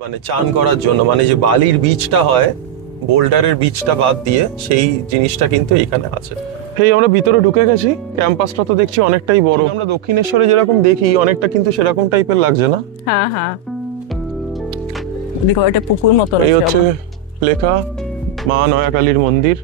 মানে চান করার জন্য, মানে যে বালির বীজটা হয় বোল্ডারের বীজটা বাদ দিয়ে, সেই জিনিসটা কিন্তু এখানে আছে। এই আমরা ভিতরে ঢুকে গেছি। ক্যাম্পাসটা তো দেখছি অনেকটাই বড়। আমরা দক্ষিণেশ্বরে যেরকম দেখি অনেকটা কিন্তু সেরকম টাইপের লাগছে না? হ্যাঁ হ্যাঁ, দেখো এটা পুকুর মতো এই হচ্ছে লেখা মা নয়াকালীর মন্দির।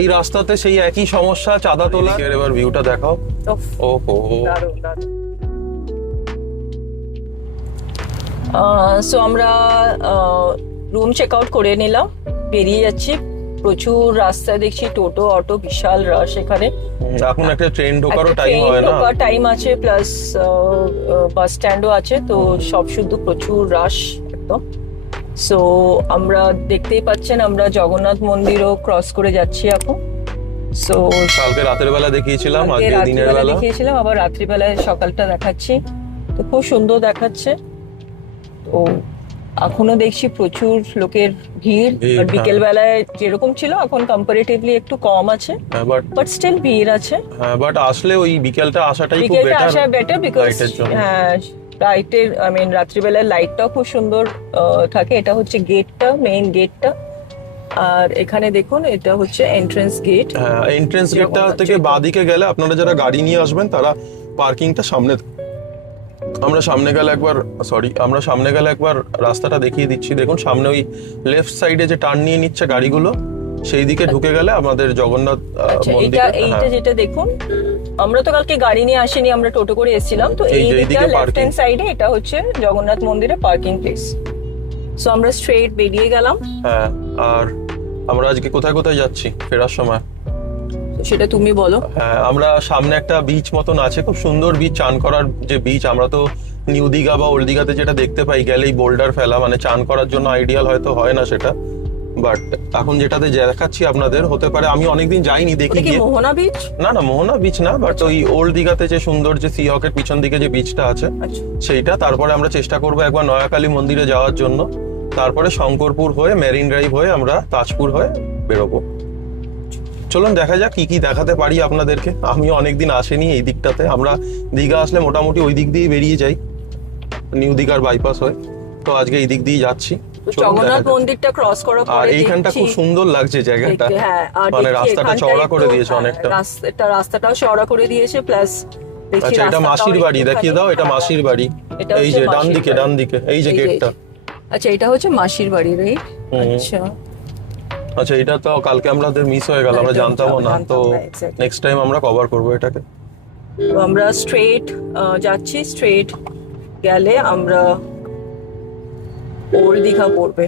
এই রাস্তাতে সেই একই সমস্যা, চাঁদা তোলা। এবার ভিউটা দেখাও। ওহো, সো আমরা রুম চেক আউট করে নিলাম, বেরিয়ে যাচ্ছি। প্রচুর রাস্তায় দেখছি টোটো অটো, বিশাল রাশ এখানে। এখন একটা ট্রেন ঢোকারও টাইম হয় না, ঢোকার টাইম আছে, প্লাস বাস স্ট্যান্ডও আছে, তো সব শুধু প্রচুর রাশ একদম। সো আমরা দেখতেই পাচ্ছেন আমরা জগন্নাথ মন্দিরও ক্রস করে যাচ্ছি এখন। সো কালকে রাতের বেলা দেখিয়েছিলাম, আজকে দিনের বেলা দেখিয়েছিলাম, আবার রাত্রিবেলায় সকালটা দেখাচ্ছি। তো খুব সুন্দর দেখাচ্ছে। তো এখনো দেখছি প্রচুর লোকের ভিড়। আর বিকেল বেলায় যেরকম ছিল এখন কম্পারেটিভলি একটু কম আছে, বাট স্টিল ভিড় আছে। বাট আসলে ওই বিকেলটা আসাটাই খুব বিকেলটা আসা বেটার, বিকজ হ্যাঁ লাইটের রাত্রিবেলায় লাইটটাও খুব সুন্দর থাকে। এটা হচ্ছে গেটটা, মেইন গেটটা। আর এখানে দেখুন এটা হচ্ছে এন্ট্রান্স গেট। হ্যাঁ, এন্ট্রান্স গেটটা থেকে বাঁদিকে গেলে আপনারা যারা গাড়ি নিয়ে আসবেন তারা পার্কিংটা সামনে। আমরা সামনে গেলে একবার রাস্তাটা দেখিয়ে দিচ্ছি। দেখুন সামনে ওই লেফট সাইডে যে টার্ন নিয়ে নিচ্ছে গাড়িগুলো, সেই দিকে ঢুকে গেলে আমাদের জগন্নাথ মন্দির। এইটা যেটা দেখুন, আমরা তো কালকে গাড়ি নিয়ে আসিনি, আমরা টোটো করে এসেছিলাম। তো এই দিকে লেফট হ্যান্ড সাইডে এটা হচ্ছে জগন্নাথ মন্দিরের পার্কিং প্লেস। সো আমরা স্ট্রেট বেরিয়ে গেলাম। হ্যাঁ, আর আমরা আজকে কোথায় কোথায় যাচ্ছি ফেরার সময় সেটা তুমি বলো। হ্যাঁ, আমরা সামনে একটা বিচ মতন আছে, খুব সুন্দর বিচ, চান করার যে বিচ। আমরা তো নিউ দীঘা বা ওল্ড দীঘাতে যেটা দেখতে পাই গেলেই বোল্ডার ফেলা, মানে চান করার জন্য আইডিয়াল হয়তো হয় না সেটা, বাট এখন যেটাতে দেখাচ্ছি আপনাদের হতে পারে। আমি অনেকদিন যাইনি, দেখি গিয়ে। মোহনা বিচ? না, মোহনা বিচ না, বাট ওই ওল্ড দীঘাতে যে সুন্দর যে সি হকের পিছন দিকে যে বিচটা আছে সেইটা। তারপরে আমরা চেষ্টা করবো একবার নয়াকালী মন্দিরে যাওয়ার জন্য, তারপরে শঙ্করপুর হয়ে মেরিন ড্রাইভ হয়ে আমরা তাজপুর হয়ে বেরোবো। চলুন দেখা যাক কি কি দেখাতে পারি আপনাদেরকে। আমি অনেকদিন আসেনি এই দিকটাতে। আমরা দীঘা আসলে মোটামুটি ওই দিক দিয়ে বেরিয়ে যাই, নিউ দীঘার বাইপাস হয়ে। তো আজকে এই দিক দিয়ে যাচ্ছি। জগন্নাথ মন্দিরটা ক্রস করার পরে আর এইখানটা খুব সুন্দর লাগছে জায়গাটা, মানে রাস্তাটা চওড়া করে দিয়েছে অনেকটা। রাস্তাটাও চওড়া করে দিয়েছে, প্লাস আচ্ছা, এটা মাসির বাড়ি, দেখিয়ে দাও। এটা মাসির বাড়ি, এই যে ডান দিকে এই যে গেটটা। আচ্ছা, এটা হচ্ছে মাসির বাড়ি, রাইট? আচ্ছা, এটা তো কালকে আমাদের মিস হয়ে গেল, আমরা জানতামও না। তো নেক্সট টাইম আমরা কভার করবো এটাকে। তো আমরা স্ট্রেট যাচ্ছি, স্ট্রেট গেলে আমরা ওল্ড দীঘা পড়বে।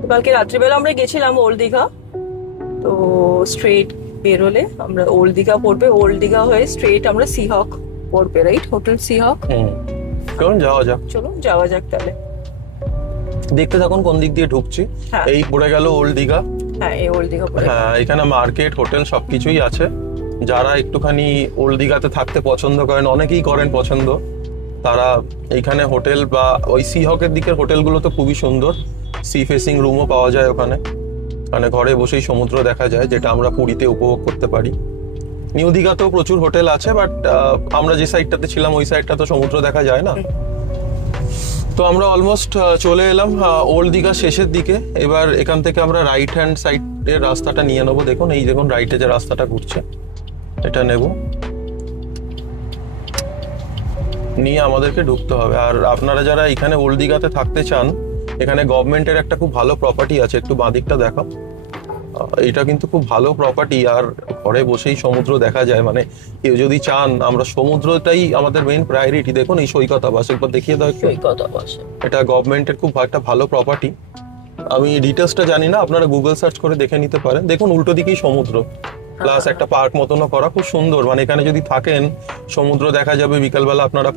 তো কালকে রাত্রিবেলা আমরা গেছিলাম ওল্ড দীঘা, তো স্ট্রেট বেরোলে আমরা ওল্ড দীঘা পড়বে। ওল্ড দীঘা হয়ে স্ট্রেট আমরা সি হক পড়বে, রাইট? হোটেল সি হক। চলুন যাওয়া যাক তাহলে। দেখতে থাকুন কোন দিক দিয়ে ঢুকছি। এই পড়ে গেল ওল্ড দীঘা। হ্যাঁ, এই ওল্ড দীঘা পড়ে। হ্যাঁ, এখানে মার্কেট, হোটেল সবকিছুই আছে। যারা একটুখানি ওল্ড দীঘাতে থাকতে পছন্দ করেন, অনেকেই করেন পছন্দ, তারা এইখানে হোটেল বা ওই সি হকের দিকের হোটেলগুলো তো খুবই সুন্দর। সি ফেসিং রুমও পাওয়া যায় ওখানে, মানে ঘরে বসেই সমুদ্র দেখা যায়, যেটা আমরা পুরীতে উপভোগ করতে পারি। নিউ দীঘাতেও প্রচুর হোটেল আছে, বাট আমরা যে সাইডটাতে ছিলাম ওই সাইডটা তো সমুদ্র দেখা যায় না। তো আমরা অলমোস্ট চলে এলাম ওল্ড দীঘা শেষের দিকে। এবার এখান থেকে আমরা রাইট হ্যান্ড সাইডের রাস্তাটা নিয়ে নেবো। দেখুন এই দেখুন রাইটে যে রাস্তাটা ঘুরছে, এটা নেব, নিয়ে আমাদেরকে ঢুকতে হবে। আর আপনারা যারা এখানে ওল্ড দীঘাতে থাকতে চান, এখানে গভর্নমেন্টের একটা খুব ভালো প্রপার্টি আছে। একটু বাঁদিকটা দেখাও। এটা কিন্তু খুব ভালো প্রপার্টি, আর ঘরে বসেই সমুদ্র দেখা যায়। মানে কেউ যদি চান, আমরা সমুদ্রটাই আমাদের মেইন প্রায়োরিটি। দেখুন এই সৈকত আবাস, একবার দেখিয়ে দাও। সৈকত আবাস এটা গভর্নমেন্টের খুব একটা ভালো প্রপার্টি। আমি ডিটেলসটা জানি না, আপনারা গুগল সার্চ করে দেখে নিতে পারেন। দেখুন উল্টো দিকেই সমুদ্র, প্লাস একটা পার্ক মতনও করা, খুব সুন্দর। মানে এখানে যদি থাকেন সমুদ্র দেখা যাবে, বিকালবেলা আপনারা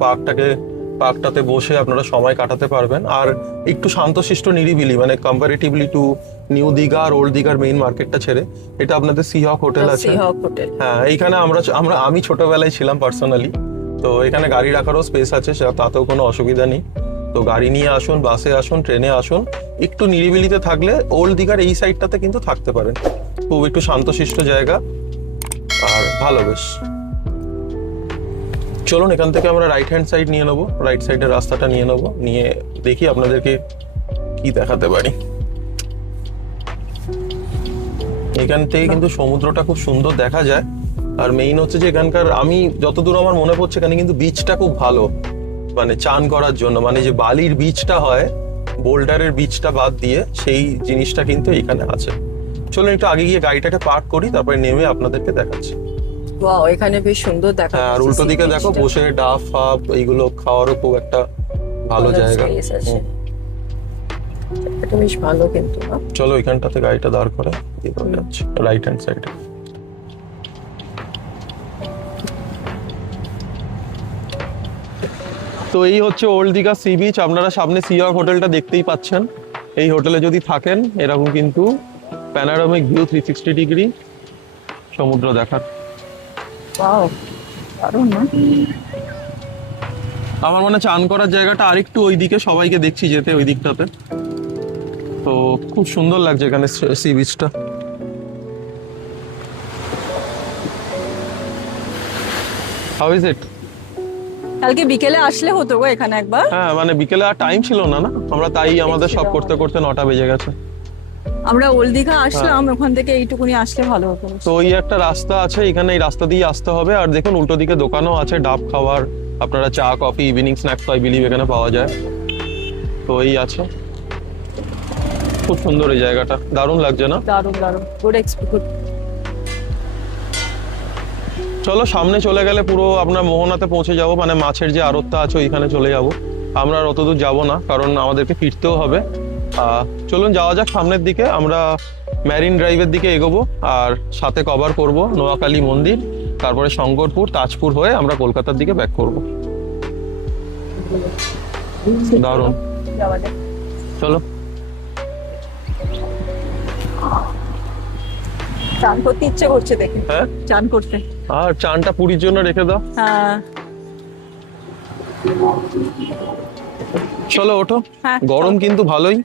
পার্কটাতে বসে আপনারা সময় কাটাতে পারবেন। আর একটু শান্তশিষ্ট নিরিবিলি, মানে কম্পারেটিভলি টু নিউ দীঘা আর ওল্ড দীঘার মেইন মার্কেটটা ছেড়ে। এটা আপনাদের সি হক হোটেল আছে। হ্যাঁ, এইখানে আমি ছোটবেলায় ছিলাম পার্সোনালি। তো এখানে গাড়ি রাখারও স্পেস আছে, তাতেও কোনো অসুবিধা নেই। তো গাড়ি নিয়ে আসুন, বাসে আসুন, ট্রেনে আসুন, একটু নিরিবিলিতে থাকলে ওল্ড দীঘার এই সাইডটাতে কিন্তু থাকতে পারেন। খুব একটু শান্তশিষ্ট জায়গা আর ভালো বেশ। চলুন এখান থেকে আমরা রাইট হ্যান্ড সাইড নিয়ে নেবো, রাইট সাইডের রাস্তাটা নিয়ে নেবো, নিয়ে দেখি আপনাদেরকে কি দেখাতে পারি। এখান থেকে কিন্তু সমুদ্রটা খুব সুন্দর দেখা যায়। আর মেইন হচ্ছে যে এখানকার, আমি যতদূর আমার মনে পড়ছে, এখানে কিন্তু বিচটা খুব ভালো, মানে চান করার জন্য, মানে যে বালির বিচটা হয় বোল্ডারের বিচটা বাদ দিয়ে, সেই জিনিসটা কিন্তু এখানে আছে। চলুন একটু আগে গিয়ে গাড়িটাকে পার্ক করি, তারপরে নেমে আপনাদেরকে দেখাচ্ছি। ওয়াও, এখানে বেশ সুন্দর দেখা হ্যাঁ, আর যাচ্ছে উল্টো sea দিকে দেখো beach-টা। বসে ডাব ফাব এইগুলো খাওয়ারও খুব একটা ভালো জায়গা। space আছে। এটা বেশ ভালো কিন্তু না? চলো এখানটাতে গাড়িটা দাঁড় করে এভাবে যাচ্ছে রাইট হ্যান্ড সাইডে। তো এই হচ্ছে ওল্ড দীঘা সি বিচ। আপনারা সামনে সিহক হোটেলটা দেখতেই পাচ্ছেন। এই হোটেলে যদি থাকেন এরকম কিন্তু প্যানোরামিক ভিউ 360 ডিগ্রি সমুদ্র দেখার। ওয়াও, দারুণ না? আমার মনে হয় চান করার জায়গাটা আরেকটু ওইদিকে, সবাইকে দেখছি যেতে ওই দিকটাতে। তো খুব সুন্দর লাগছে এখানে সি বিচটা। How is it? কালকে বিকেলে আসলে হতো গো এখানে একবার। হ্যাঁ, মানে বিকেলে আর টাইম ছিল না, আমরা তাই আমাদের সব করতে করতে 9টা বেজে গেছে। আমরা ওল্ড দীঘা আসলাম, ওখান থেকে এইটুকুনি আসলে ভালো হতো। তো ওই একটা রাস্তা আছে এখানে, এই রাস্তা দিয়ে আসতে হবে। আর দেখুন উল্টো দিকে দোকানও আছে ডাব খাওয়ার, আপনারা চা coffee evening snacks I believe এখানে পাওয়া যায়। তো এই আছে, খুব সুন্দর এই জায়গাটা, দারুণ লাগছে না? দারুণ দারুণ, গুড এক্সপিরিয়েন্স। চলো সামনে চলে গেলে পুরো আপনার মোহনাতে পৌঁছে যাব, মানে মাছের যে আড়তটা আছে ওইখানে চলে যাব। আমরা আর অতদূর যাবো না, কারণ আমাদেরকে ফিরতেও হবে। চলুন যাওয়া যাক সামনের দিকে। আমরা ম্যারিন ড্রাইভের দিকে এগোবো, আর সাথে কভার করব নোয়াখালী মন্দির, তারপরে শঙ্করপুর, তাজপুর হয়ে আমরা কলকাতার দিকে ব্যাক করব। দারুণ, চলো। চান করতে ইচ্ছে করছে দেখে। হ্যাঁ, চান করতে। আর চানটা পুরীর জন্য রেখে দাও। হ্যাঁ, চলো ওঠো। হ্যাঁ, গরম কিন্তু ভালোই,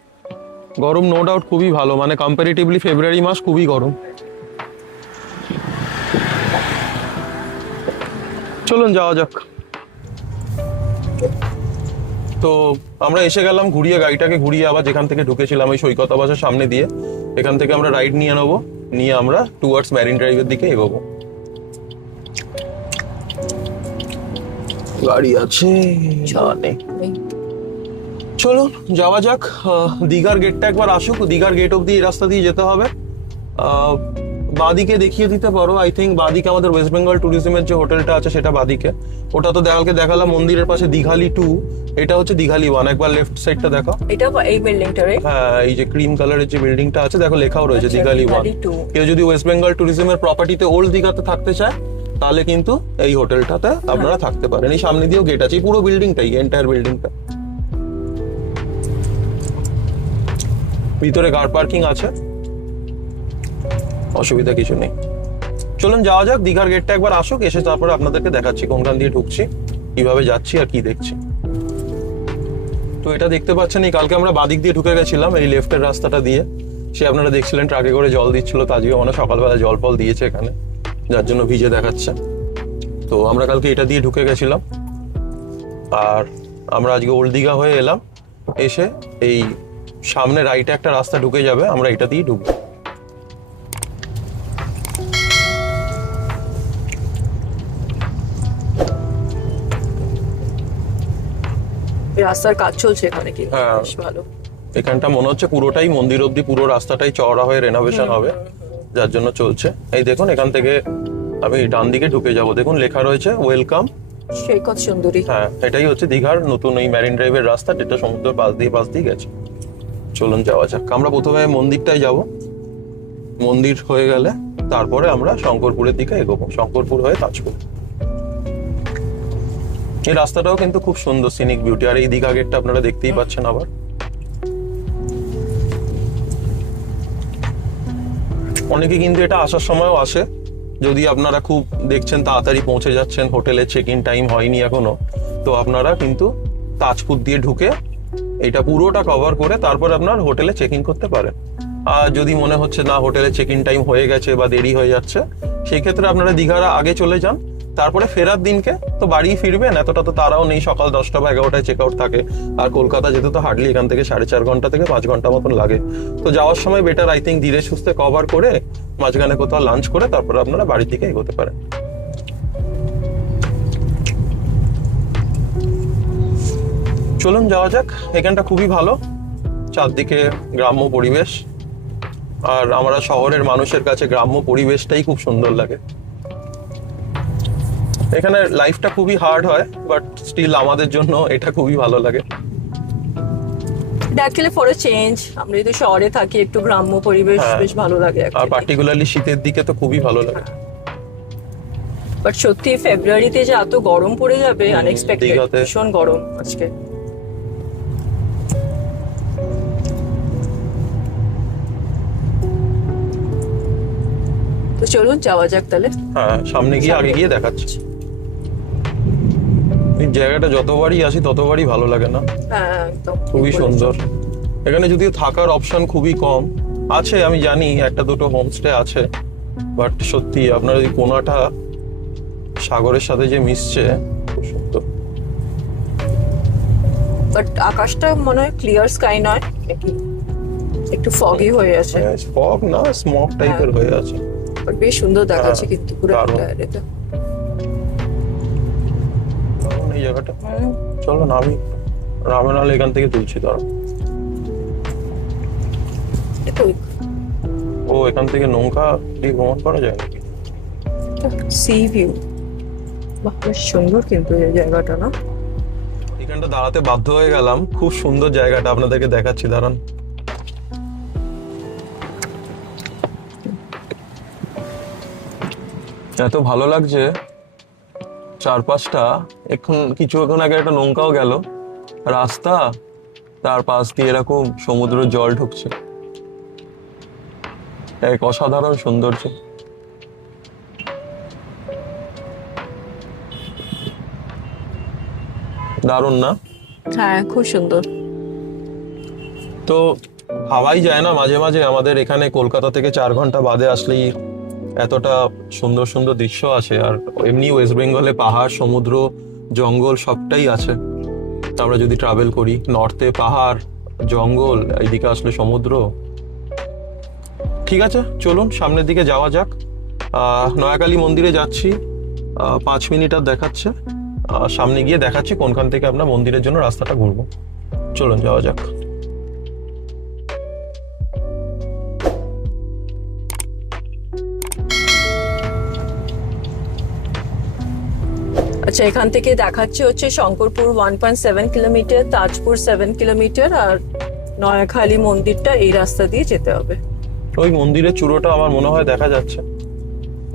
গরম নো ডাউট খুবই ভালো, মানে কম্পারেটিভলি ফেব্রুয়ারি মাস খুবই গরম। চলুন যাওয়া যাক। তো আমরা এসে গেলাম, ঘুরিয়ে গাড়িটাকে ঘুরিয়ে আবার যেখান থেকে ঢুকেছিলাম ওই সৈকত আবাসের সামনে দিয়ে, এখান থেকে আমরা রাইড নিয়ে নেবো, নিয়ে আমরা টুয়ার্ডস ম্যারিন ড্রাইভের দিকে এগোবো। গাড়ি আছে নেই? চলো যাওয়া যাক। দীঘার গেটটা একবার আসুক, দীঘার গেট অব্দি এই রাস্তা দিয়ে যেতে হবে। বাদিকে দেখিয়ে দিতে পারো, আই থিঙ্ক বাদিকে আমাদের ওয়েস্ট বেঙ্গল ট্যুরিজমের যে হোটেলটা আছে সেটা বাদিকে। ওটা তো দেখালাম মন্দিরের পাশে দীঘালি 2, এটা হচ্ছে দীঘালি 1। একবার লেফট সাইডটা দেখো। এটা এই বিল্ডিংটা রে? হ্যাঁ, এই যে ক্রিম কালারের যে বিল্ডিংটা আছে দেখো, লেখাও রয়েছে দীঘালি 1। কেউ যদি ওয়েস্ট বেঙ্গল ট্যুরিজমের প্রপার্টিতে ওল্ড দীঘাতে থাকতে চায় তাহলে কিন্তু এই হোটেলটাতে আপনারা থাকতে পারেন। এই সামনে দিয়েও গেট আছে, এই পুরো বিল্ডিংটাই, এন্টায়ার বিল্ডিংটা। ভিতরে কার পার্কিং আছে, অসুবিধা কিছু নেই। চলুন যাওয়া যাক, দীঘার গেটটা একবার আসুক, এসে তারপরে আপনাদেরকে দেখাচ্ছি কোনখান দিয়ে ঢুকছি, কিভাবে যাচ্ছি আর কি দেখছি। তো এটা দেখতে পাচ্ছেন, এই কালকে আমরা বাদিক দিয়ে ঢুকে গেছিলাম এই লেফটের রাস্তাটা দিয়ে। সে আপনারা দেখছিলেন ট্রাকে করে জল দিচ্ছিল, তো আজকে মানে সকালবেলা জল ফল দিয়েছে এখানে, যার জন্য ভিজে দেখাচ্ছে। তো আমরা কালকে এটা দিয়ে ঢুকে গেছিলাম, আর আমরা আজকে ওল্ড দীঘা হয়ে এলাম। এসে এই সামনে রাইটে একটা রাস্তা ঢুকে যাবে, আমরা এটা দিয়ে ঢুকবো। রাস্তার কাজ চলছে এখানে কি? হ্যাঁ। বেশ ভালো। এখানটা মনে হচ্ছে পুরোটাই মন্দির অব্দি, পুরো রাস্তাটাই চওড়া হয়ে রেনোভেশন হবে, যার জন্য চলছে। এই দেখুন এখান থেকে আমি ডান দিকে ঢুকে যাব, দেখুন লেখা রয়েছে ওয়েলকাম সৈকত সুন্দরী। হ্যাঁ, এটাই হচ্ছে দীঘার নতুন এই ম্যারিন ড্রাইভের রাস্তা, যেটা সমুদ্রের পাশ দিয়ে গেছে। চলুন যাওয়া যাক। আমরা প্রথমে মন্দিরটাই যাব, মন্দির হয়ে গেলে তারপরে আমরা শঙ্করপুরের দিকে এগোবো, শঙ্করপুর হয়ে তাজপুর। এই রাস্তাটাও কিন্তু খুব সুন্দর, সিনিক বিউটি। আর এই দীঘা গেটটা আপনারা দেখতেই পাচ্ছেন। আবার অনেকে কিন্তু এটা আসার সময়ও আসে, যদি আপনারা খুব দেখছেন তাড়াতাড়ি পৌঁছে যাচ্ছেন, হোটেলে চেক ইন টাইম হয়নি এখনো, তো আপনারা কিন্তু তাজপুর দিয়ে ঢুকে এটা পুরোটা কভার করে তারপর আপনার হোটেলে চেক ইন করতে পারেন। আর যদি মনে হচ্ছে না হোটেলে চেক ইন টাইম হয়ে গেছে বা দেরি হয়ে যাচ্ছে, সেই ক্ষেত্রে আপনারা দীঘার আগে চলে যান, তারপরে ফেরার দিনকে তো বাড়ি ফিরবেন, এতটা তো তারাও নেই, সকাল 10টা বা 11টায় চেক আউট থাকে। আর কলকাতা যেতে তো হার্ডলি এখান থেকে 4.5 ঘন্টা থেকে 5 ঘন্টা মতন লাগে। তো যাওয়ার সময় বেটার আই থিঙ্ক ধীরে সুস্থে কভার করে মাঝখানে কোথাও লাঞ্চ করে তারপরে আপনারা বাড়ি থেকে এগোতে পারেন। চলুন যাওয়া যাক। এখানটা খুবই ভালো, চারদিকে গ্রাম্য পরিবেশ, আর আমরা শহরের মানুষের কাছে গ্রাম্য পরিবেশটাই খুব সুন্দর লাগে। এখানে লাইফটা খুবই হার্ড হয়, বাট স্টিল আমাদের জন্য এটা খুবই ভালো লাগে। অ্যাকচুয়ালি ফর এ চেঞ্জ, আমরা যদি শহরে থাকি একটু গ্রাম্য পরিবেশ হ্যাঁ। বেশ ভালো লাগে আর পার্টিকুলারলি শীতের দিকে তো খুবই ভালো লাগে। বাট সত্যি ফেব্রুয়ারিতে যে এত গরম পড়ে যাবে আনএক্সপেক্টেড, দীঘাতে। ভীষণ গরম আজকে। তো চলুন যাওয়া যাক তাহলে। হ্যাঁ, সামনে গিয়ে আগে গিয়ে দেখাচ্ছি। এই জায়গাটা যতবারই আসি ততবারই ভালো লাগে না, হ্যাঁ একদম খুবই সুন্দর। এখানে যদিও থাকার অপশন খুবই কম আছে, আমি জানি একটা দুটো হোমস্টে আছে, বাট সত্যি আপনার এই কোনাটা সাগরের সাথে যে মিশছে খুব সুন্দর। বাট আকাশটা মনে হয় ক্লিয়ার স্কাই নয় নাকি, একটু ফগি হয়ে আছে। ফগ না, স্মগ টাইপের হয়ে আছে। বাট বেশ সুন্দর দেখাচ্ছে কিন্তু পুরো দারুণ। এটা। দারুণ এই জায়গাটা। চলো নামি, নামে নাহলে এখান থেকে তুলছি। দাঁড়াও, ও এখান থেকে নৌকা দিয়ে ভ্রমণ করা যায় নাকি? সি ভিউ, বাহ বেশ সুন্দর কিন্তু এই জায়গাটা না। এখানটা দাঁড়াতে বাধ্য হয়ে গেলাম, খুব সুন্দর জায়গাটা আপনাদেরকে দেখাচ্ছি, দাঁড়ান। এত ভালো লাগছে চারপাশটা। কিছুক্ষণ আগে একটা নৌকাও গেল, রাস্তা তার পাশ দিয়ে এরকম সমুদ্রের জল ঢুকছে, এক অসাধারণ সৌন্দর্য। দারুণ না? হ্যাঁ খুব সুন্দর। তো ভাবাই যায় না মাঝে মাঝে আমাদের এখানে কলকাতা থেকে 4 ঘন্টা বাদে আসলেই এতটা সুন্দর সুন্দর দৃশ্য আছে। আর এমনি ওয়েস্ট বেঙ্গলে পাহাড়, সমুদ্র, জঙ্গল সবটাই আছে। আমরা যদি ট্রাভেল করি, নর্থে পাহাড়, জঙ্গল, এইদিকে আসলে সমুদ্র। ঠিক আছে, চলুন সামনের দিকে যাওয়া যাক। নয়াকালী মন্দিরে যাচ্ছি, 5 মিনিট আর দেখাচ্ছে। সামনে গিয়ে দেখাচ্ছি কোনখান থেকে আমরা মন্দিরের জন্য রাস্তাটা ঘুরবো। চলুন যাওয়া যাক। আচ্ছা, এখান থেকে দেখাচ্ছে হচ্ছে শঙ্করপুর 1.7 কিলোমিটার, তাজপুর 7 কিলোমিটার, আর নয়াখালী মন্দিরটা এই রাস্তা দিয়ে যেতে হবে। ওই মন্দিরের চূড়োটা আমার মনে হয় দেখা যাচ্ছে।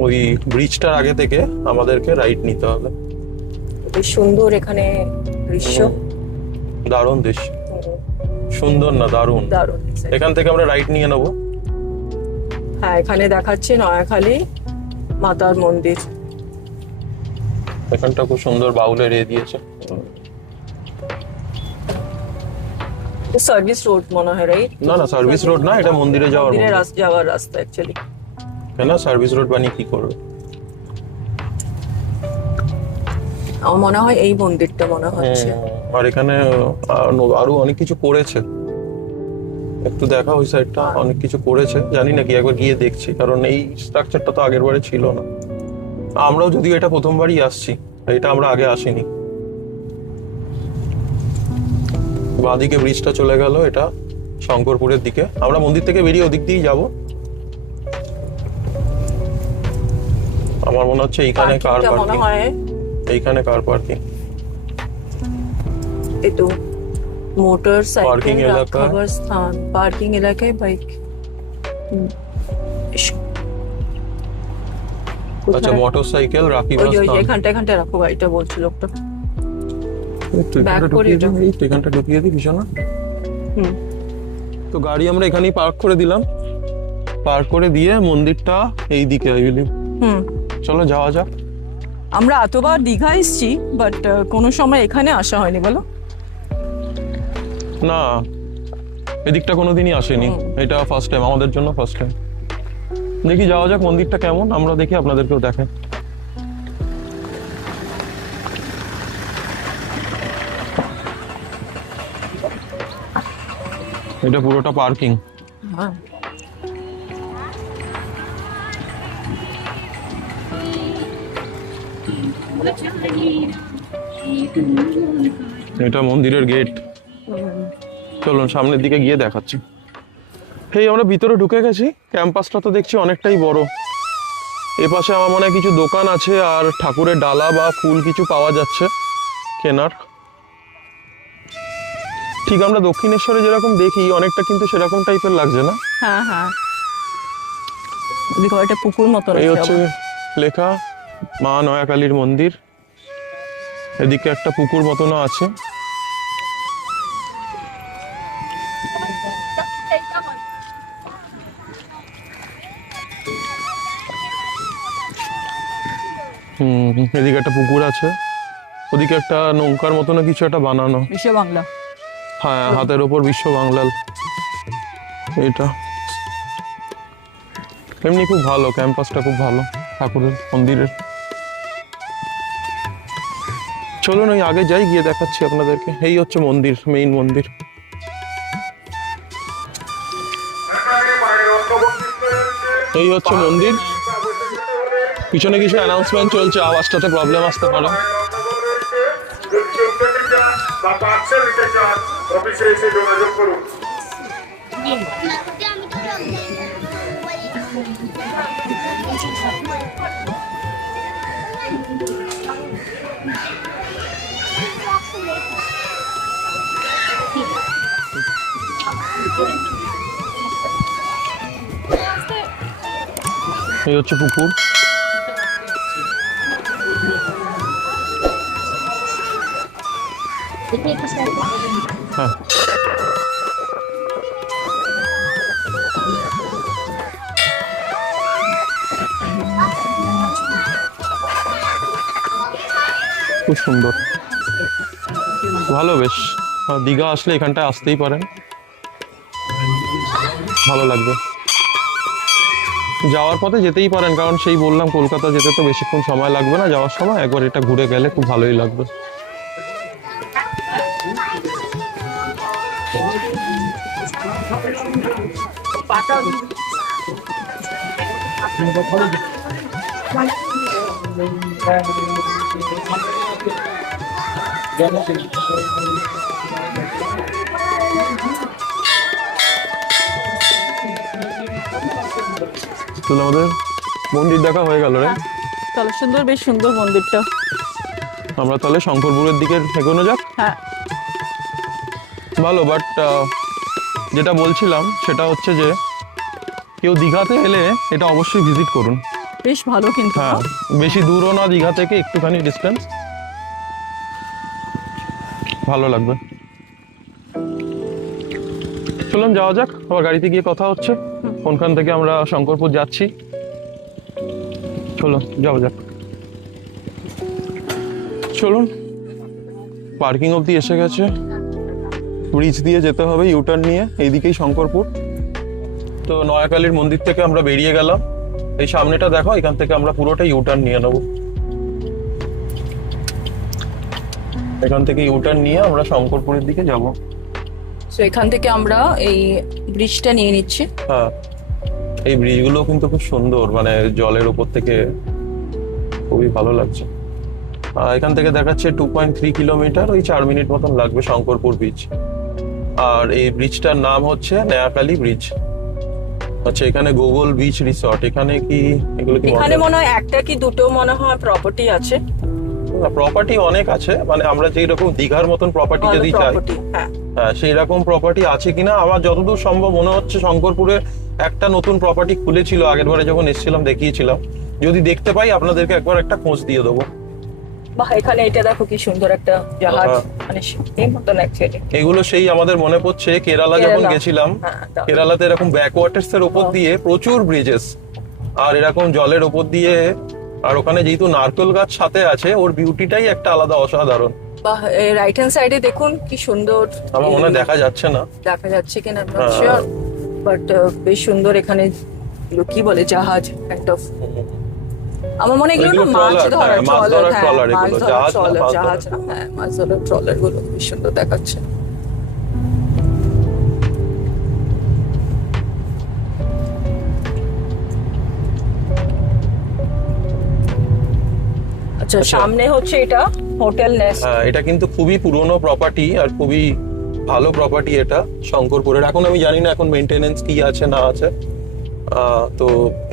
ওই ব্রিজটার আগে থেকে আমাদেরকে রাইট নিতে হবে। বেশ সুন্দর এখানে দৃশ্য। দারুণ দৃশ্য, সুন্দর না দারুণ? দারুণ। এখান থেকে আমরা রাইট নিয়ে নেবো। হ্যাঁ, এখানে দেখাচ্ছে নয়াখালী মাতার মন্দির। এখানটা খুব সুন্দর বাউলের দিয়েছে। সার্ভিস রোড মনে হয়, রাইট? না না, সার্ভিস রোড না, এটা মন্দিরে যাওয়ার মন্দিরে মন্দির। যাওয়ার রাস্তা অ্যাকচুয়ালি। কেন সার্ভিস রোড বানিয়ে কি করবে? আমার মনে হয় এই মন্দিরটা মনে হচ্ছে। আর এখানে আরো অনেক কিছু করেছে, একটু দেখা ওই সাইডটা অনেক কিছু করেছে, জানি না কি, একবার গিয়ে দেখছি, কারণ এই স্ট্রাকচারটা তো আগের বারে ছিল না। আমরাও যদিও এটা প্রথমবারই আসছি, এটা আমরা আগে আসিনি। বাঁদিকে ব্রিজটা চলে গেল, এটা শঙ্করপুরের দিকে। আমরা মন্দির থেকে বেরিয়ে ওদিক দিয়েই যাব। আমার মনে হচ্ছে এইখানে কার পার্কিংটা মনে পার্কিং, হয় এইখানে কার পার্কিং। এই তো মোটর সাইকেল Parking এলাকা। রাখার স্থান, পার্কিং এলাকায় বাইক। আচ্ছা, মোটর সাইকেল রাখিবার ওই স্থান। এখানটা রাখো গাড়িটা, বলছিল লোকটা। একটু Back এখানটা করে ঢুকিয়ে এটা। দিই, এই তো এখানটা ঢুকিয়ে দিই ভীষণ। হুম। তো গাড়ি আমরা এখানেই পার্ক করে দিলাম, পার্ক করে দিয়ে মন্দিরটা এই দিকে আই বিলিভ। হুম। চলো যাওয়া যাক। আমরা এতবার দীঘা এসেছি, বাট কোনো সময় এখানে আসা হয়নি, বলো? না, এদিকটা কোনোদিনই আসেনি। এটা ফার্স্ট টাইম আমাদের জন্য, ফার্স্ট টাইম। দেখি যাওয়া যাক মন্দিরটা কেমন, আমরা দেখি আপনাদেরকেও দেখাই। এটা পুরোটা পার্কিং। হ্যাঁ, এটা মন্দিরের গেট। চলুন সামনের দিকে গিয়ে দেখাচ্ছি। এই আমরা ভিতরে ঢুকে গেছি। ক্যাম্পাসটা তো দেখছি অনেকটাই বড়। এপাশে আমার মনে হয় কিছু দোকান আছে আর ঠাকুরের ডালা বা ফুল কিছু পাওয়া যাচ্ছে কেনার। ঠিক আমরা দক্ষিণেশ্বরে যেরকম দেখি অনেকটা কিন্তু সেরকম টাইপের লাগছে না? হ্যাঁ, হ্যাঁ। এদিকে একটা পুকুর মতো এই হচ্ছে লেখা মা নয়াকালীর মন্দির। এদিকে একটা পুকুর মতনও আছে। এদিকে একটা পুকুর আছে, ওদিকে একটা নৌকার মতনও কিছু একটা বানানো। বিশ্ব বাংলা। হ্যাঁ, হাতের ওপর বিশ্ব বাংলাল। এটা এমনি খুব ভালো, ক্যাম্পাসটা খুব ভালো ঠাকুরের মন্দিরের। চলুন ওই আগে যাই, গিয়ে দেখাচ্ছি আপনাদেরকে। এই হচ্ছে মন্দির, মেইন মন্দির। এই হচ্ছে মন্দির। পিছনে কিছু অ্যানাউন্সমেন্ট চলছে, আওয়াজটাতে প্রবলেম আসতে পারে। অফিসে এসে যোগাযোগ করুন। এই হচ্ছে পুকুর। হ্যাঁ, খুব সুন্দর, ভালো বেশ। দীঘা আসলে এখানটায় আসতেই পারেন, ভালো লাগবে। যাওয়ার পথে যেতেই পারেন, কারণ সেই বললাম কলকাতা যেতে তো বেশিক্ষণ সময় লাগবে না। যাওয়ার সময় একবার এটা ঘুরে গেলে খুব ভালোই লাগবে। তাহলে আমাদের মন্দির দেখা হয়ে গেল রে। তাহলে সুন্দর, বেশ সুন্দর মন্দিরটা। আমরা তাহলে শঙ্করপুরের দিকে এগোনো যাক। হ্যাঁ, ভালো, বাট যেটা বলছিলাম সেটা হচ্ছে যে কেউ দীঘাতে এলে এটা অবশ্যই ভিজিট করুন। বেশ ভালো কিন্তু। হ্যাঁ, বেশি দূরও না, দীঘা থেকে একটুখানি ডিস্টেন্স, ভালো লাগবে। চলুন যাওয়া যাক, আবার গাড়িতে গিয়ে কথা হচ্ছে কোনখান থেকে আমরা শঙ্করপুর যাচ্ছি। চলো যাওয়া যাক। চলুন, পার্কিং অবধি এসে গেছে। ব্রিজ দিয়ে যেতে হবে ইউটার্ন নিয়ে, এইদিকেই শঙ্করপুর। তো নয়াকালীর মন্দির থেকে আমরা বেরিয়ে গেলাম। এই সামনেটা দেখো, এখান থেকে আমরা পুরোটা ইউটার্ন নিয়ে নেব। এখান থেকে ইউটার্ন নিয়ে আমরা শঙ্করপুরের দিকে যাব। তো এখান থেকে আমরা এই ব্রিজটা নিয়ে নিচ্ছি। হ্যাঁ, এই ব্রিজগুলো কিন্তু খুব সুন্দর, মানে জলের উপর থেকে খুবই ভালো লাগছে। এখান থেকে দেখাচ্ছে 2.3 কিলোমিটার, ওই 4 মিনিট মতন লাগবে শঙ্করপুর ব্রিজ। আর এই ব্রিজটার নাম হচ্ছে নয়াকালী ব্রিজ। আচ্ছা, এখানে গুগল বিচ রিসর্ট, এখানে কি এগুলো কি? এখানে মনে হয় একটা কি দুটো মনে হয় প্রপার্টি আছে। প্রপার্টি অনেক আছে, মানে আমরা যেই রকম দীঘার মতন প্রপার্টি যদি চাই, হ্যাঁ, সেই রকম প্রপার্টি আছে কিনা। আমার যতদূর সম্ভব মনে হচ্ছে শঙ্করপুরে একটা নতুন প্রপার্টি খুলেছিল, আগের বারে যখন এসেছিলাম দেখিয়েছিলাম। যদি দেখতে পাই আপনাদেরকে একবার একটা খোঁজ দিয়ে দেবো। বাহ, এখানে এটা দেখো কি সুন্দর একটা জাহাজ, মানে এই মতন অ্যাকচুয়ালি। এগুলো সেই আমাদের মনে পড়ছে কেরালা যখন গেছিলাম, কেরালাতে এরকম ব্যাকওয়াটার্স এর উপর দিয়ে প্রচুর ব্রিজেস, আর এরকম জলের উপর দিয়ে, আর ওখানে যেহেতু নারকেল গাছ সাথে আছে, ওর বিউটিটাই একটা আলাদা, অসাধারণ। বাহ, রাইট হ্যান্ড সাইডে দেখুন কি সুন্দর। আমার মনে হয় দেখা যাচ্ছে না। দেখা যাচ্ছে কিনা নট হ্যাঁ। শিওর, বাট বেশ সুন্দর। এখানে এগুলো কি বলে, জাহাজ কাইন্ড অফ। আমার মনে হয় এগুলো না এগুলো মাছ trawler, ধরার হ্যাঁ, মাছ ট্রলার। ধরার হ্যাঁ, trawler মাছ এগুলো, ধরার জাহাজ না, ট্রলার, মাছ জাহাজ না, হ্যাঁ, মাছ ধরার ট্রলার গুলো বেশ সুন্দর দেখাচ্ছে। আচ্ছা, সামনে হচ্ছে এটা হোটেল নেস্ট। হ্যাঁ, এটা কিন্তু খুবই পুরনো প্রপার্টি আর খুবই ভালো প্রপার্টি এটা শঙ্করপুরের। এখন আমি জানি না এখন মেইনটেনেন্স কি আছে না আছে। তো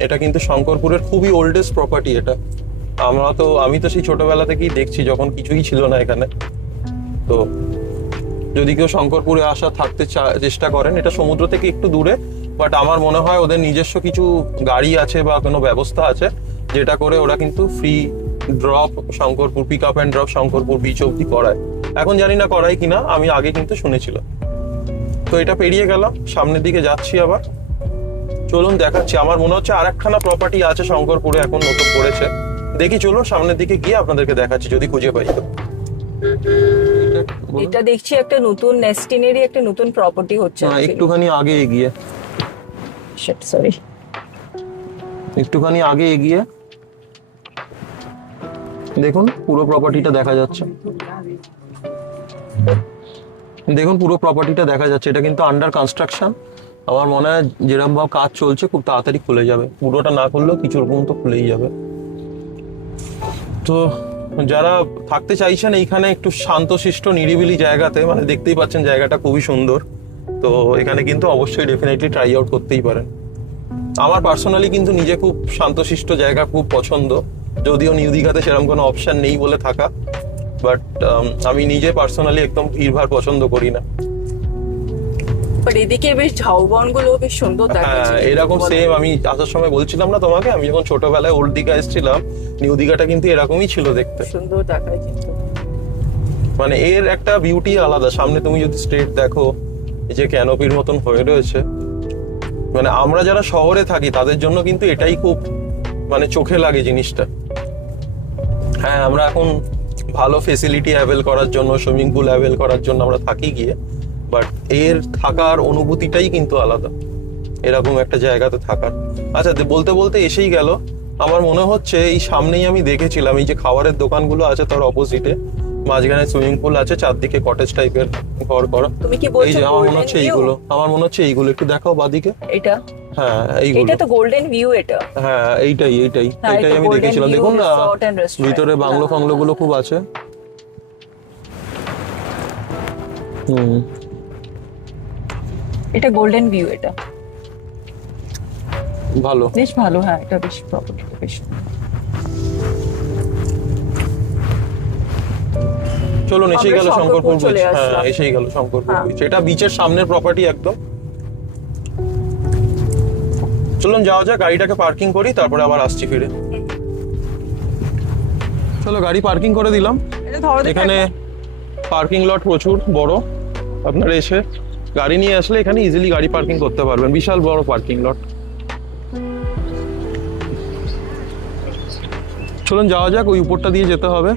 এটা কিন্তু শঙ্করপুরের খুবই ওল্ডেস্ট প্রপার্টি এটা। আমি তো সেই ছোটবেলা থেকেই দেখছি, যখন কিছুই ছিল না এখানে। তো যদি কেউ শঙ্করপুরে থাকতে চেষ্টা করেন, এটা সমুদ্র থেকে একটু দূরে, বাট আমার মনে হয় ওদের নিজস্ব কিছু গাড়ি আছে বা কোনো ব্যবস্থা আছে, যেটা করে ওরা কিন্তু free drop Shankarpur, pick up and drop Shankarpur beach অব্দি করায়। এখন জানি না করায় কিনা, আমি আগে কিন্তু শুনেছিলাম। তো এটা পেরিয়ে গেলাম, সামনের দিকে যাচ্ছি আবার। চলুন দেখাচ্ছি। আমার মনে হচ্ছে আর একখানা প্রপার্টি আছে শঙ্করপুরে, এখন নতুন করেছে। দেখি, চলো সামনের দিকে গিয়ে আপনাদেরকে দেখাচ্ছি যদি খুঁজে পাই তো। এটা দেখছি একটা নতুন নেস্টিনেরই একটা নতুন প্রপার্টি হচ্ছে। একটুখানি আগে এগিয়ে, সরি, একটুখানি আগে এগিয়ে দেখুন পুরো প্রপার্টিটা দেখা যাচ্ছে। দেখুন পুরো প্রপার্টিটা দেখা যাচ্ছে। এটা কিন্তু আন্ডার কনস্ট্রাকশন। আমার মনে হয় যেরকম ভাবে কাজ চলছে খুব তাড়াতাড়ি খুলে যাবে। পুরোটা না খুললেও কিছু রকম তো খুলেই যাবে। তো যারা থাকতে চাইছেন এইখানে একটু শান্তশিষ্ট নিরিবিলি জায়গাতে, মানে দেখতেই পাচ্ছেন জায়গাটা খুবই সুন্দর, তো এখানে কিন্তু অবশ্যই ডেফিনেটলি ট্রাই আউট করতেই পারেন। আমার পার্সোনালি কিন্তু নিজে খুব শান্তশিষ্ট জায়গা খুব পছন্দ, যদিও নিউ দীঘাতে সেরকম কোনো অপশন নেই বলে থাকা, বাট আমি নিজে পার্সোনালি একদম ভিড়ভাড় পছন্দ করি না। বাট এদিকে বেশ ঝাউবন গুলো বেশ সুন্দর দেখাচ্ছে। হ্যাঁ, এরকম সেম আমি আসার সময় বলছিলাম না তোমাকে, আমি যখন ছোটবেলায় ওল্ড দীঘা এসেছিলাম, নিউ দীঘাটা কিন্তু এরকমই ছিল দেখতে। সুন্দর দেখায় কিন্তু, মানে এর একটা বিউটি আলাদা। সামনে তুমি যদি স্ট্রেট দেখো, এই যে ক্যানোপির মতন হয়ে রয়েছে, মানে আমরা যারা শহরে থাকি তাদের জন্য কিন্তু এটাই খুব মানে চোখে লাগে জিনিসটা। হ্যাঁ, আমরা এখন ভালো ফেসিলিটি অ্যাভেল করার জন্য, সুইমিং পুল অ্যাভেল করার জন্য আমরা থাকি গিয়ে, বাট এর থাকার অনুভূতিটাই কিন্তু আলাদা, এরকম একটা জায়গাতে থাকার। আচ্ছা, বলতে বলতে এসেই গেল। আমার মনে হচ্ছে এই সামনেই আমি দেখেছিলাম, এই যে খাবারের দোকানগুলো আছে তার অপোজিটে মাঝখানে সুইমিং পুল আছে, চারদিকে কটেজ টাইপের ঘর করা। তুমি কি এই বলছো? যে আমার মনে হচ্ছে এইগুলো একটু দেখাও বাদিকে। এটা, হ্যাঁ এইগুলো, এটা তো গোল্ডেন ভিউ। এটা হ্যাঁ এইটাই হ্যাঁ, এটা আমি Golden দেখেছিলাম। View দেখুন না, Resort and Restaurant। ভিতরে বাংলো ফাংলো গুলো খুব আছে। এটা গোল্ডেন ভিউ। এটা ভালো, বেশ ভালো। হ্যাঁ, এটা বেশ প্রপার্টি বেশ। চলুন এসেই আমরা গেল শঙ্করপুর শঙ্করপুর চলে বিচ। হ্যাঁ, আসলাম। এসেই গেল শঙ্করপুর হ্যাঁ। বিচ। এটা বিচের সামনের প্রপার্টি একদম। চলুন যাওয়া যাক, গাড়িটাকে পার্কিং করি, তারপরে আবার আসছি ফিরে। চলো গাড়ি পার্কিং করে দিলাম। এটা ধরো দেখে এখানে পার্কিং লট প্রচুর বড়, আপনারা এসে গাড়ি নিয়ে আসলে এখানে ইজিলি গাড়ি পার্কিং করতে পারবেন। বিশাল বড় পার্কিং লট। চলুন যাওয়া যাক, ওই উপরটা দিয়ে যেতে হবে।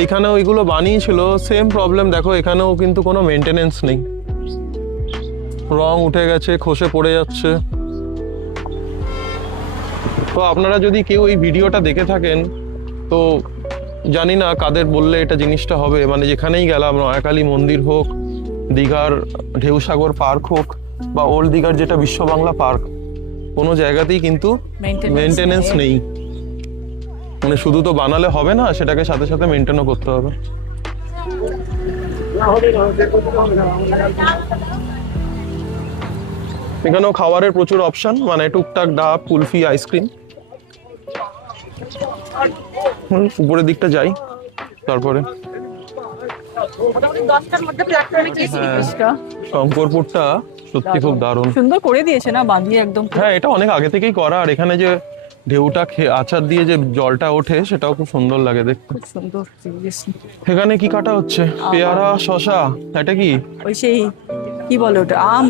এইখানে ওইগুলো বানিয়েছিল, সেম প্রবলেম দেখো, এখানেও কিন্তু কোনো মেনটেনেন্স নেই, রং উঠে গেছে, খসে পড়ে যাচ্ছে। তো আপনারা যদি কেউ এই ভিডিওটা দেখে থাকেন, তো জানি না কাদের বললে এটা জিনিসটা হবে, মানে যেখানেই গেলাম, নয়াকালী মন্দির হোক, দীঘার ঢেউসাগর পার্ক হোক, বা ওল্ড দীঘার যেটা বিশ্ব বাংলা পার্ক, কোনো জায়গাতেই কিন্তু মেনটেনেন্স নেই। মানে শুধু তো বানালে হবে না, সেটাকে সাথে সাথে মেনটেনও করতে হবে। এখানেও খাবারের প্রচুর অপশন, মানে টুকটাক ডাব, কুলফি, আইসক্রিম। উপরের দিকটা যাই তারপরে। শঙ্করপুরটা সত্যি খুব দারুণ, সুন্দর করে দিয়েছে না, বাঁধিয়ে একদম। হ্যাঁ, এটা অনেক আগে থেকেই করা। আর এখানে যে ঢেউটা আচার দিয়ে যে জলটা ওঠে, সেটাও খুব সুন্দর লাগে দেখতে। খুব সুন্দর seriously। এখানে কি কাটা হচ্ছে? পেয়ারা, শশা, এটা কি? ওই সেই কি বলে ওটা, আম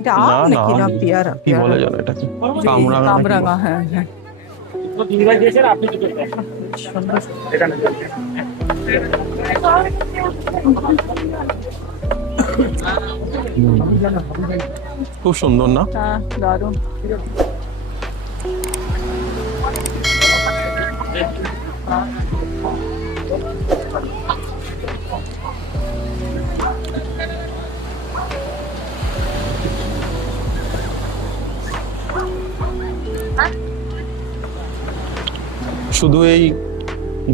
এটা না আম না, নাকি না পেয়ারা? কি বলে জানো এটাকে? কামরাঙা নাকি কামরাঙা, বলে? হ্যাঁ হ্যাঁ। সুন্দর। খুব সুন্দর না? হ্যাঁ, দারুণ। শুধু এই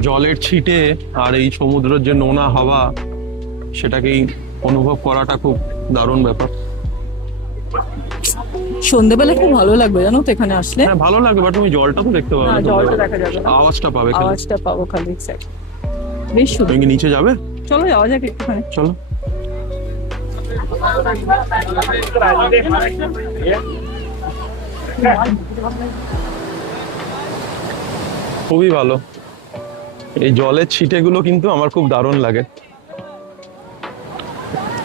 জলের ছিটে আর এই সমুদ্রের যে নোনা হাওয়া, সেটাকেই অনুভব করাটা খুব দারুণ ব্যাপার। সন্ধ্যেবেলা খুব ভালো লাগবে জানো তো এখানে আসলে। হ্যাঁ ভালো লাগে, বাট তুমি জলটা তো দেখতে পাবে হ্যাঁ, না, জলটা দেখা যাবে না, আওয়াজটা পাবে খালি। আওয়াজটা পাবো খালি। বেশ সুন্দর। তুমি কি নিচে যাবে? চলো যাওয়া যাক একটুখানি। চলো। খুবই ভালো, এই জলের ছিটেগুলো কিন্তু আমার খুব দারুণ লাগে।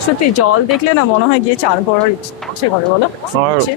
সত্যি জল দেখলে না মনে হয় গিয়ে চান করার ইচ্ছে করে, বলো? আর ইচ্ছে।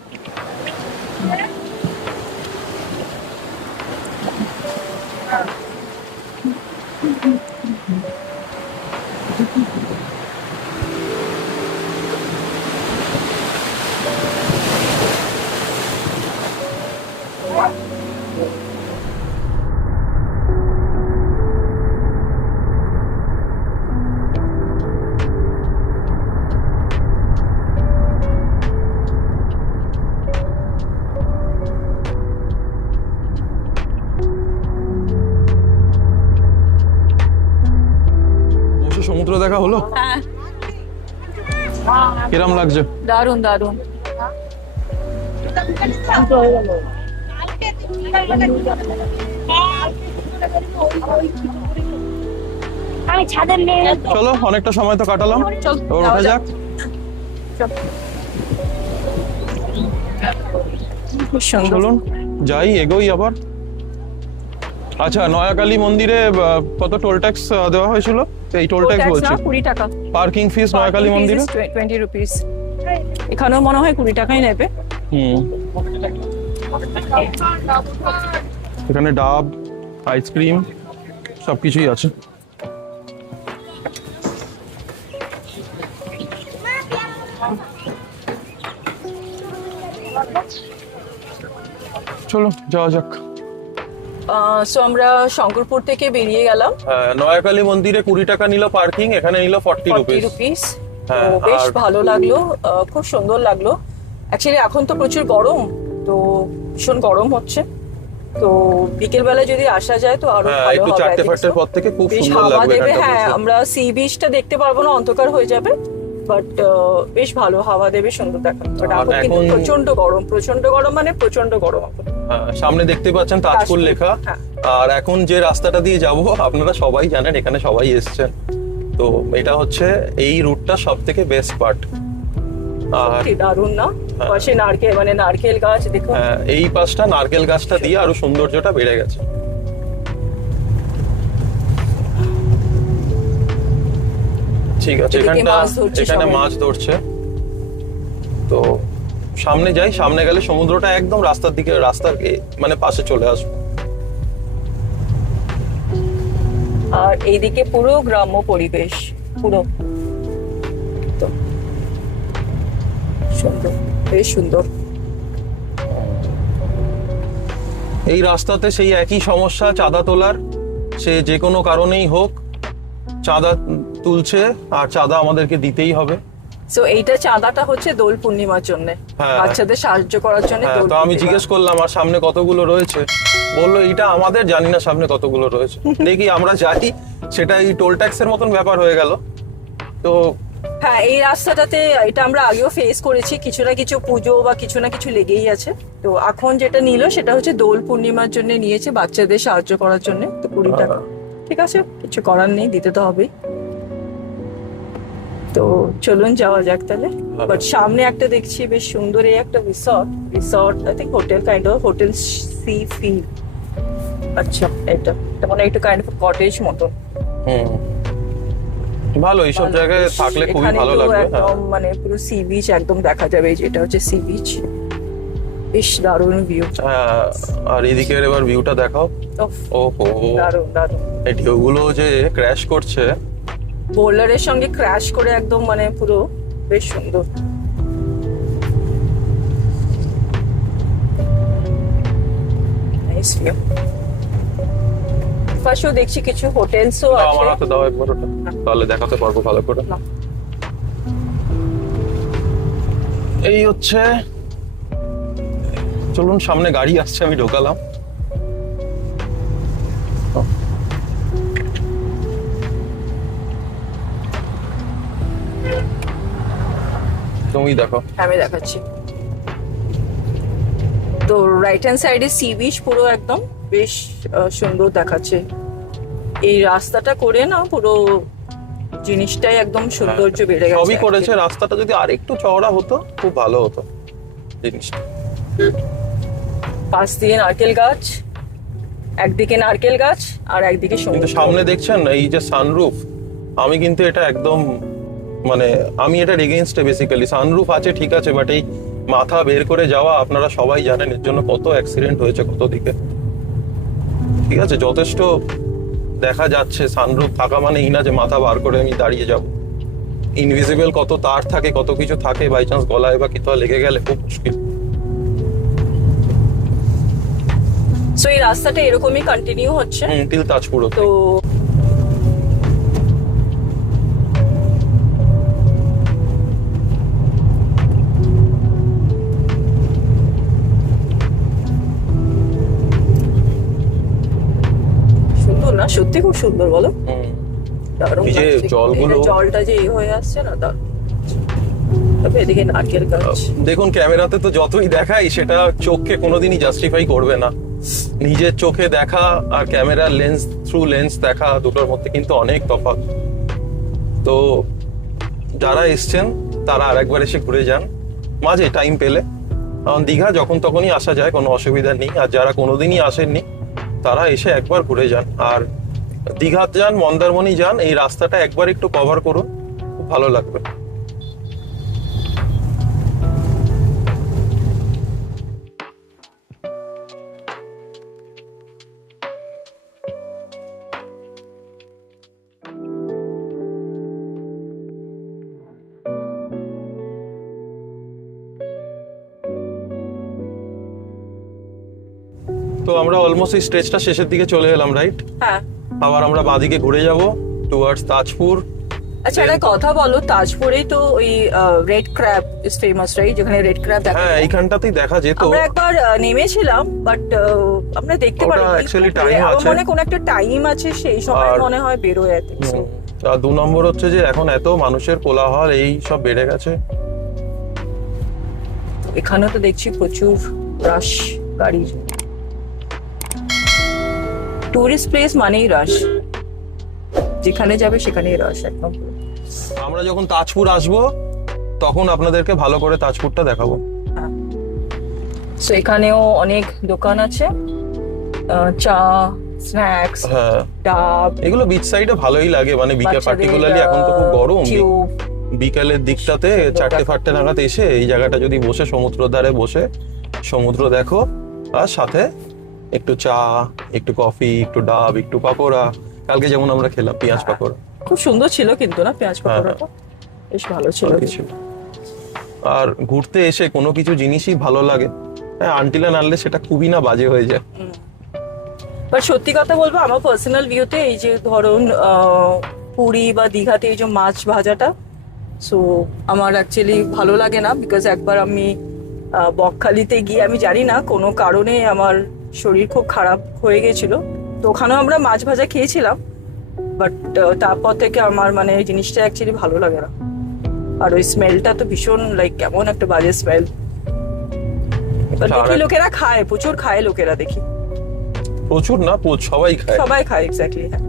বসে সমুদ্র দেখা হলো, হ্যাঁ, কিরম লাগছে? দারুণ দারুণ। আমি ছাদের নেই। চলো, অনেকটা সময় তো কাটালাম, চল এবার যাওয়া ওঠা যাক। যাক। খুব সুন্দর। চলুন যাই, এগোই আবার। আচ্ছা, নয়াকালী মন্দিরে কত টোল ট্যাক্স দেওয়া হয়েছিল? এই টোল ট্যাক্স বলছি, 20 টাকা পার্কিং ফিস নয়াকালী মন্দিরে। 20 রুপিস। এখানেও মনে হয় 20 টাকাই নেবে। হুম, এখানে ডাব, আইসক্রিম সবকিছুই আছে। চলো যাওয়া যাক। সো আমরা শঙ্করপুর থেকে বেরিয়ে গেলাম। নয়াকালী মন্দিরে 20 টাকা নিল পার্কিং, এখানে নিল 40 40 রুপিস। রুপিস। হ্যাঁ, তো বেশ আর- ভালো লাগলো, খুব সুন্দর লাগলো। অ্যাকচুয়ালি এখন তো প্রচুর গরম, তো ভীষণ গরম হচ্ছে। তো বিকেল বেলায় যদি আসা যায় তো আরো হ্যাঁ, ভালো একটু হবে। I চারটে think ফারটের so. পর থেকে খুব বেশ সুন্দর হাওয়া লাগবে দেবে। এখানটা হ্যাঁ, বসে। আমরা সি বিচটা দেখতে পারবো না, অন্ধকার হয়ে যাবে, বাট বেশ ভালো হাওয়া দেবে, সুন্দর দেখাবে। বাট আর এখন কিন্তু এখন- প্রচন্ড গরম, প্রচন্ড গরম, মানে প্রচন্ড গরম এখন। সামনে দেখতে পাচ্ছেন তাজপুর তাজপুর, লেখা। হ্যাঁ। আর এখন যে রাস্তাটা দিয়ে যাব আপনারা সবাই জানেন, এখানে সবাই এসছেন, তো এটা হচ্ছে এই রুটটা সব থেকে বেস্ট পার্ট। আর সত্যি দারুণ না? পাশে নারকেল, মানে নারকেল গাছ দেখো। এই পাশটা নারকেল গাছটা দিয়ে আরো সৌন্দর্যটা বেড়ে গেছে। ঠিক আছে, এদিকে এখানটা মাছ ধরছে এখানে সবাই। মাছ ধরছে। তো সামনে যাই, সামনে গেলে সমুদ্রটা একদম রাস্তার দিকে, রাস্তার মানে পাশে চলে আসবে। আর এইদিকে পুরো গ্রাম্য পরিবেশ, পুরো তো সুন্দর, বেশ সুন্দর। এই রাস্তাতে সেই একই সমস্যা, চাঁদা তোলার। সে যে কোনো কারণেই হোক, চাঁদা তুলছে, আর চাঁদা আমাদেরকে দিতেই হবে। সো এইটা চাঁদাটা হচ্ছে দোল পূর্ণিমার জন্য, হ্যাঁ। বাচ্চাদের সাহায্য করার জন্য। হ্যাঁ, দোল তো আমি পূর্ণিমা। জিজ্ঞেস করলাম আর সামনে কতগুলো রয়েছে, বললো এটা আমাদের জানি না সামনে কতগুলো রয়েছে। দেখি আমরা যাই, সেটা এই টোল ট্যাক্সের মতন ব্যাপার হয়ে গেল। তো হ্যাঁ, এই রাস্তাটাতে এটা আমরা আগেও ফেস করেছি, কিছু না কিছু পুজো বা কিছু না কিছু লেগেই আছে। তো এখন যেটা নিল সেটা হচ্ছে দোল পূর্ণিমার জন্য নিয়েছে, বাচ্চাদের সাহায্য করার জন্য। তো 20 টাকা, ঠিক আছে, কিছু করার নেই, দিতে তো হবেই। তো চলুন যাওয়া যাক তাহলে। বাট সামনে একটা দেখছি বেশ সুন্দর, এই একটা resort I think, hotel kind of, hotel সি ফি। আচ্ছা, এটা মানে একটু কাইন্ড অফ কটেজ মতো। হুম, ভালো, এইসব জায়গায় থাকলে খুবই এখানে ভালো তো লাগবে। হ্যাঁ। একদম মানে পুরো সি বিচ একদম দেখা যাবে, এই যেটা হচ্ছে সি বিচ। বেশ দারুণ ভিউ। হ্যাঁ, আর এদিকের এবার ভিউটা দেখাও। ওহো, দারুণ দারুণ। এই ঢেউগুলো যে ক্র্যাশ করছে, বোল্ডারের সঙ্গে ক্র্যাশ করে একদম মানে পুরো বেশ সুন্দর। Nice view. পাশেও দেখছি কিছু হোটেলসও দাও, আছে। আমার হাতে দাও একবার ওটা, তাহলে দেখাতে পারবো ভালো করে। না। এই হচ্ছে, চলুন সামনে গাড়ি আসছে, আমি ঢোকালাম। তুমি দেখো। আমি দেখাচ্ছি। তো রাইট হ্যান্ড সাইডে সি বিচ পুরো একদম বেশ সুন্দর দেখাচ্ছে। এই রাস্তাটা করে না পুরো জিনিসটাই একদম সৌন্দর্য বেড়ে গেছে। সবই করেছে, রাস্তাটা যদি আর একটু চওড়া হতো খুব ভালো হতো জিনিসটা। পাশ দিয়ে নারকেল গাছ, একদিকে নারকেল গাছ আর একদিকে কিন্তু সমুদ্র। সামনে দেখছেন এই যে সানরুফ, আমি কিন্তু এটা একদম মানে আমি এটার এগেইনস্টে বেসিক্যালি। সানরুফ আছে ঠিক আছে, বাট এই মাথা বের করে যাওয়া আপনারা সবাই জানেন এর জন্য কত অ্যাক্সিডেন্ট হয়েছে কত দিকে। ঠিক আছে, যথেষ্ট দেখা যাচ্ছে সানরুফ থাকা মানে এই না যে মাথা বার করে আমি দাঁড়িয়ে যাব। ইনভিজিবল কত তার থাকে, কত কিছু থাকে, বাই চান্স গলায় বা কোথাও লেগে গেলে খুব মুশকিল। সো এই রাস্তাটা এরকমই কন্টিনিউ হচ্ছে টিল তাজপুর। তো সুন্দর না, সত্যি খুব সুন্দর বলো। দারুণ এই যে লাগছে। জলগুলো- এই যে জলটা যে এই হয়ে আসছে না, দারুণ। তবে এদিকে নারকেল গাছ। দেখুন ক্যামেরাতে তো যতই দেখাই সেটা চোখকে কোনোদিনই জাস্টিফাই করবে না। নিজের চোখে দেখা আর ক্যামেরার লেন্স থ্রু লেন্স দেখা দুটোর মধ্যে কিন্তু অনেক তফাৎ। তো যারা এসছেন তারা আরেকবার এসে ঘুরে যান মাঝে টাইম পেলে। কারণ দীঘা যখন তখনই আসা যায়, কোনো অসুবিধা নেই। আর যারা কোনোদিনই আসেননি তারা এসে একবার ঘুরে যান। আর দীঘা যান, মন্দারমণি যান, এই রাস্তাটা একবার একটু কভার করুন, খুব ভালো লাগবে। তো আমরা অলমোস্ট এই স্ট্রেচটা শেষের দিকে চলে এলাম, রাইট? হ্যাঁ। আবার আমরা বাঁদিকে ঘুরে যাব টুয়ার্ডস তাজপুর। আচ্ছা একটা কথা বলো, তাজপুরেই তো ওই red crab is famous right, যেখানে রেড ক্র্যাব দেখা হ্যাঁ, যায়। এইখানটাতেই দেখা যেত। আমরা একবার নেমেছিলাম বাট আমরা দেখতে ওটা পারিনি। actually time আছে। মানে কোন একটা টাইম আছে সেই সময় আর- মনে হয় বের হয়ে যেত। আর 2 নম্বর হচ্ছে যে এখন এত মানুষের কোলাহল এই সব বেড়ে গেছে। এখানে তো দেখছি প্রচুর রাশ গাড়ি। টুরিস্ট প্লেস মানেই রাশ, যেখানে যাবে সেখানেই রাশ একদম। আমরা যখন তাজপুর আসবো তখন আপনাদেরকে ভালো করে তাজপুরটা দেখাবো। সো এখানেও অনেক দোকান আছে, চা, স্ন্যাক্স, হ্যাঁ, ডাব। এগুলো বিচ সাইডে ভালোই লাগে, মানে বিকেল পার্টিকুলারলি এখন তো খুব গরম। বিকালের দিকটাতে 4টে-5টে নাগাদ এসে এই জায়গাটা যদি বসে সমুদ্রের ধারে বসে সমুদ্র দেখো, আর সাথে একটু চা, একটু কফি, একটু ডাব, একটু পাকোড়া। কালকে যেমন আমরা খেলাম পেঁয়াজ পাকোড়া, খুব সুন্দর ছিল কিন্তু না পেঁয়াজ পাকোড়াটা, বেশ ভালো ছিল। কিছু। আর ঘুরতে এসে কোনো কিছু জিনিসই ভালো লাগে, হ্যাঁ, আনটিল আনলে সেটা খুবই না বাজে হয়ে যায়। বাট সত্যি কথা বলবো, আমার পার্সোনাল ভিউতে এই যে ধরুন পুরী বা দীঘাতে এই যে মাছ ভাজাটা, সো আমার অ্যাকচুয়ালি ভালো লাগে না। বিকজ একবার আমি বকখালিতে গিয়ে আমি জানি না কোনো কারণে আমার শরীর খুব খারাপ হয়ে গেছিল, তো ওখানেও আমরা মাছ ভাজা খেয়েছিলাম, বাট তারপর থেকে আমার মানে এই জিনিসটা অ্যাকচুয়ালি ভালো লাগে না। আর ওই স্মেলটা তো ভীষণ লাইক কেমন একটা বাজে স্মেল। এবার দেখি লোকেরা খায়, প্রচুর খায় লোকেরা, দেখি প্রচুর না, সবাই খায়। সবাই খায়, এক্স্যাক্টলি। হ্যাঁ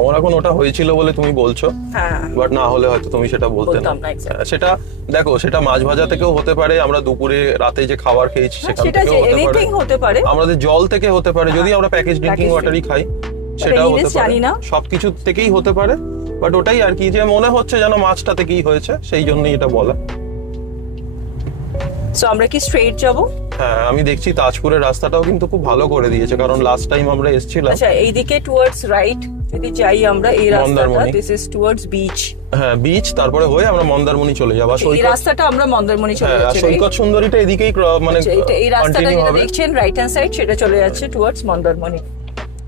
আমার এখন ওটা হয়েছিল বলে তুমি বলছো, হ্যাঁ, বাট না হলে হয়তো তুমি সেটা বলতে না। বলতাম না, exactly. সেটা দেখো, সেটা মাছ ভাজা থেকেও হতে পারে, আমরা দুপুরে রাতে যে খাবার খেয়েছি সেখান সেটা যে থেকেও হতে পারে, এনিথিং হতে পারে, আমাদের জল থেকে হতে পারে, যদি আমরা প্যাকেজ ড্রিঙ্কিং package ওয়াটারই খাই সেটাও হতে anyways পারে, জানি না। সবকিছু থেকেই হতে পারে। বাট ওটাই আর কি, যে মনে হচ্ছে যেন মাছটা থেকেই হয়েছে, সেই জন্যই এটা বলা। সো আমরা কি স্ট্রেট যাবো? হ্যাঁ আমি দেখছি তাজপুরের রাস্তাটাও কিন্তু খুব ভালো করে দিয়েছে, কারণ লাস্ট টাইম আমরা এসেছিলাম। আচ্ছা, এইদিকে টুয়ার্ডস রাইট যদি যাই আমরা, এই রাস্তাটা Mandarmani. This is towards beach. হ্যাঁ বিচ, তারপরে হয়ে আমরা মন্দারমণি চলে যাবো। আর এই সৈকত, রাস্তাটা আমরা মন্দারমণি চলে হ্যাঁ আর যাচ্ছি, সৈকত সুন্দরীটা এদিকেই মানে এই রাস্তাটা কন্টিনিউ যেটা হবে। দেখছেন রাইট হ্যান্ড সাইড, সেটা চলে যাচ্ছে টুয়ার্ডস মন্দারমণি।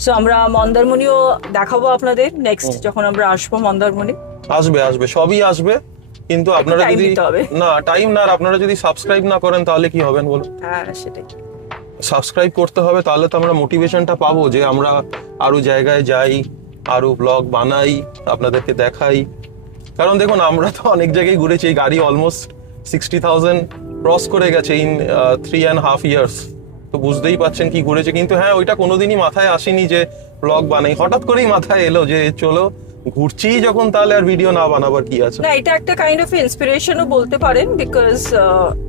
সো আমরা মন্দারমণিও দেখাবো আপনাদের নেক্সট যখন আমরা আসবো মন্দারমণি। আসবে সবই আসবে, কিন্তু আপনারা time যদি দিতে হবে। না টাইম না, আর আপনারা যদি সাবস্ক্রাইব না করেন তাহলে কি হবেন বলুন? হ্যাঁ সেটাই। সাবস্ক্রাইব করতে হবে, তাহলে তো আমরা মোটিভেশনটা পাবো যে আমরা আরো জায়গায় যাই, আরো ব্লগ বানাই, আপনাদেরকে দেখাই। কারণ দেখুন আমরা তো অনেক জায়গায় ঘুরেছি, এই গাড়ি অলমোস্ট 60,000 ক্রস করে গেছে ইন 3.5 years। তো বুঝতেই পাচ্ছেন কি ঘুরেছে। কিন্তু হ্যাঁ, ওইটা কোনোদিনই মাথায় আসেনি যে ব্লগ বানাই, হঠাৎ করেই মাথায় এলো যে চলো ঘুরছি যখন, তাহলে আর ভিডিও না বানাবার কি আছে। না, এটা একটা কাইন্ড অফ ইন্সপিরেশনও বলতে পারেন, বিকজ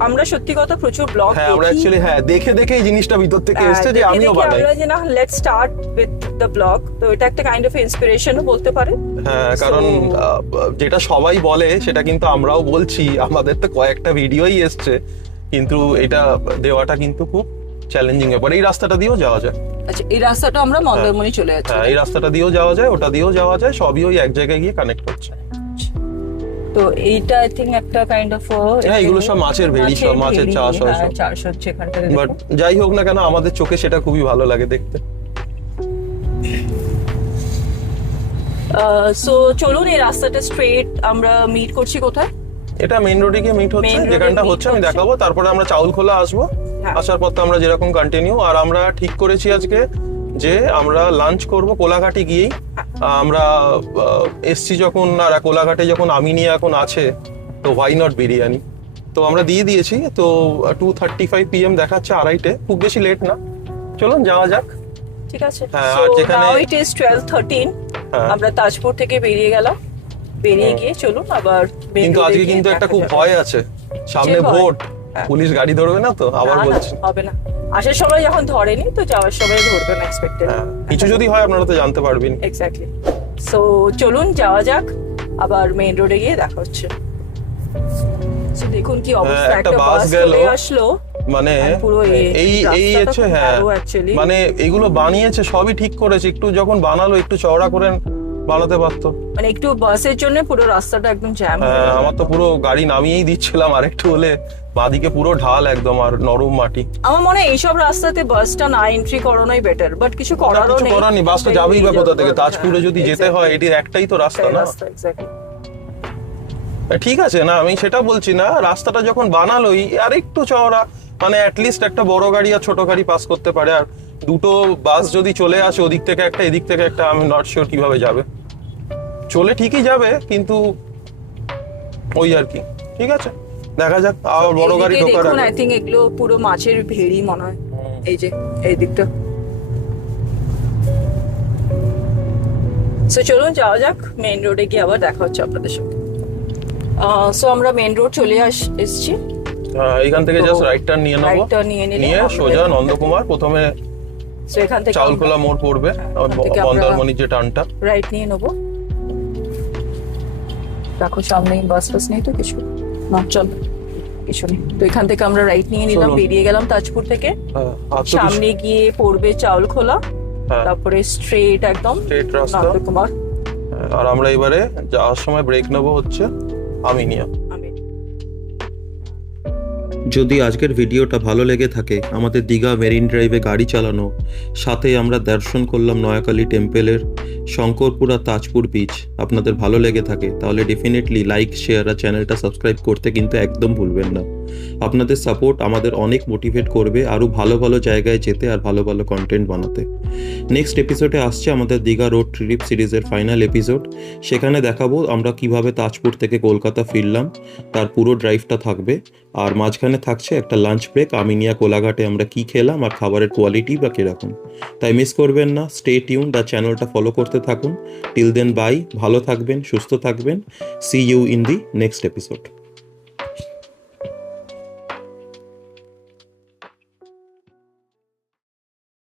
আমরা সত্যি কথা প্রচুর ব্লগ হ্যাঁ আমরা অ্যাকচুয়ালি দেখে দেখে এই জিনিসটা ভিতর থেকে এসেছে যে আমিও বানাই। আমরা যে না let's start with the blog, তো এটা একটা কাইন্ড অফ ইন্সপিরেশনও বলতে পারেন। হ্যাঁ কারণ যেটা সবাই বলে সেটা কিন্তু আমরাও বলছি, আমাদের তো কয়েকটা ভিডিওই এসছে, কিন্তু এটা দেওয়াটা কিন্তু খুব চ্যালেঞ্জিং ব্যাপার। এই রাস্তাটা দিয়েও যাওয়া যায়। আচ্ছা, এই রাস্তাটা আমরা মন্দারমণি চলে যাচ্ছি। হ্যাঁ এই রাস্তাটা দিয়েও যাওয়া যায়, ওটা দিয়েও যাওয়া যায়, সবই ওই এক জায়গায় গিয়ে কানেক্ট হচ্ছে। তো এইটা আই থিঙ্ক একটা কাইন্ড অফ, হ্যাঁ এগুলো সব মাছের ভেড়ি, সব মাছের চাষ হয় সব। চাষ হচ্ছে এখানটাতে। বাট যাই হোক না কেন, আমাদের চোখে সেটা খুবই ভালো লাগে দেখতে। সো চলুন, এই রাস্তাটা স্ট্রেট আমরা মিট করছি কোথায়? এটা মেইন রোডে গিয়ে মিট হচ্ছে, Main road এ যেখানটা meet হচ্ছে আমি হচ্ছে। দেখাবো। তারপরে আমরা চাউলখোলা আসবো, হ্যাঁ। আসার পর তো আমরা যেরকম কন্টিনিউ। আর আমরা ঠিক করেছি আজকে যে আমরা লাঞ্চ করব কোলাঘাটে গিয়েই। আমরা এসছি যখন, আর কোলাঘাটে যখন আমিনিয়া এখন আছে, তো ওয়াই নট বিরিয়ানি। তো আমরা দিয়ে দিয়েছি, তো 2:35 PM দেখাচ্ছে, 2:30, খুব বেশি লেট না। চলুন যাওয়া যাক। ঠিক আছে। হ্যাঁ, সো আর যেখানে- নাও ইট ইজ 12:13। হ্যাঁ। আমরা তাজপুর থেকে বেরিয়ে গেলাম, বেরিয়ে গিয়ে চলুন আবার main কিন্তু road এ আজকে গিয়ে কিন্তু একটা দেখা খুব যাবে। ভয় আছে, সামনে কিসের ভয়? ভোট, হ্যাঁ। পুলিশ গাড়ি ধরবে না তো, আবার না, না, বলছি। হবে না। আসার সময় যখন ধরেনি, তো যাওয়ার সময় ধরবে না এক্সপেক্টেড। হ্যাঁ, কিছু যদি হয় আপনারা তো জানতে পারবেন। এক্স্যাক্টলি। সো চলুন যাওয়া যাক, আবার মেইন রোডে গিয়ে দেখা হচ্ছে। So, দেখুন কি অবস্থা, একটা একটা বাস বাস গেল, চলে আসলো। মানে আর পুরো এই রাস্তাটা হচ্ছে, খুব হ্যাঁ narrow actually। মানে এগুলো বানিয়েছে সবই ঠিক করেছে, একটু যখন বানালো একটু চওড়া করে বানাতে পারতো। মানে একটু বাসের জন্য পুরো রাস্তাটা একদম জ্যাম। হ্যাঁ আমার তো পুরো গাড়ি নামিয়েই দিচ্ছিলাম, আর একটু হলে বাদিকে পুরো ঢাল একদম, আর নরম মাটি। আমার মনে হয় এইসব রাস্তাতে বাসটা না এন্ট্রি করানোই বেটার, বাট কিছু করারও কিছু নেই। করার নেই, বাসটা যাবেই বা কোথা থেকে? তাজপুরে যদি যেতে হয়, এটির একটাই তো রাস্তা না। এক্স্যাক্টলি। ঠিক আছে না, আমি সেটা বলছি না, রাস্তাটা যখন বানালোই আর একটু চওড়া, মানে অ্যাটলিস্ট একটা বড় গাড়ি আর ছোট গাড়ি পাস করতে পারে। আর দুটো বাস যদি চলে আসে, ওদিক থেকে একটা এদিক থেকে একটা, আমি নট শিওর কিভাবে যাবে। চলে ঠিকই যাবে, কিন্তু ওই আর কি। ঠিক আছে, দেখা যাক। আর বড় গাড়ি ঢোকার দেখুন, আগে। আই থিঙ্ক এগুলো পুরো মাছের ভেড়ি মনে হয়। এই যে এই দিকটা। সো চলুন যাওয়া যাক, মেইন রোডে গিয়ে আবার দেখা হচ্ছে আপনাদের সাথে। সো আমরা মেইন রোড চলে এসেছি। এখান থেকে তো জাস্ট রাইট টার্ন নিয়ে নেবো, right turn নিয়ে নিলে নিয়ে আমরা সোজা নন্দকুমার, প্রথমে সো এখান থেকে চাউলখোলা মোড় পড়বে, এখান থেকে আমরা মন্দারমণির যে টার্নটা। রাইট নিয়ে নেবো। দেখো সামনে বাস টাস নেই তো কিছু না, চল কিছু নেই। তো এখান থেকে আমরা রাইট নিয়ে নিলাম, চলুন। বেরিয়ে গেলাম তাজপুর থেকে। আর তো সামনে গিয়ে পড়বে চাউলখোলা, হ্যাঁ, তারপরে স্ট্রেট একদম straight রাস্তা। নন্দকুমার। আর আমরা এবারে যাওয়ার সময় ব্রেক নেবো হচ্ছে আমিনিয়া। যদি আজকের ভিডিওটা ভালো লেগে থাকে, আমাদের দীঘা মেরিন ড্রাইভে গাড়ি চালানো, সাথে আমরা দর্শন করলাম নয়াকালী টেম্পলের, শঙ্করপুরা তাজপুর বিচ, আপনাদের ভালো লেগে থাকে, তাহলে ডেফিনেটলি লাইক, শেয়ার আর চ্যানেলটা সাবস্ক্রাইব করতে কিন্তু একদম ভুলবেন না। আপনাদের সাপোর্ট আমাদের অনেক মোটিভেট করবে আরও ভালো ভালো জায়গায় যেতে আর ভালো ভালো কন্টেন্ট বানাতে। নেক্সট এপিসোডে আসছে আমাদের দীঘা রোড ট্রিপ সিরিজের ফাইনাল এপিসোড। সেখানে দেখাবো আমরা কিভাবে তাজপুর থেকে কলকাতা ফিরলাম, তার পুরো ড্রাইভটা থাকবে। আর মাঝখানে থাকছে একটা লাঞ্চ ব্রেক, আমিনিয়া কোলাঘাটে আমরা কি খেলাম আর খাবারের কোয়ালিটি বা কীরকম। তাই মিস করবেন না, স্টে টিউনড আর চ্যানেলটা ফলো করতে থাকুন। টিল দেন বাই, ভালো থাকবেন, সুস্থ থাকবেন। See you in the next episode.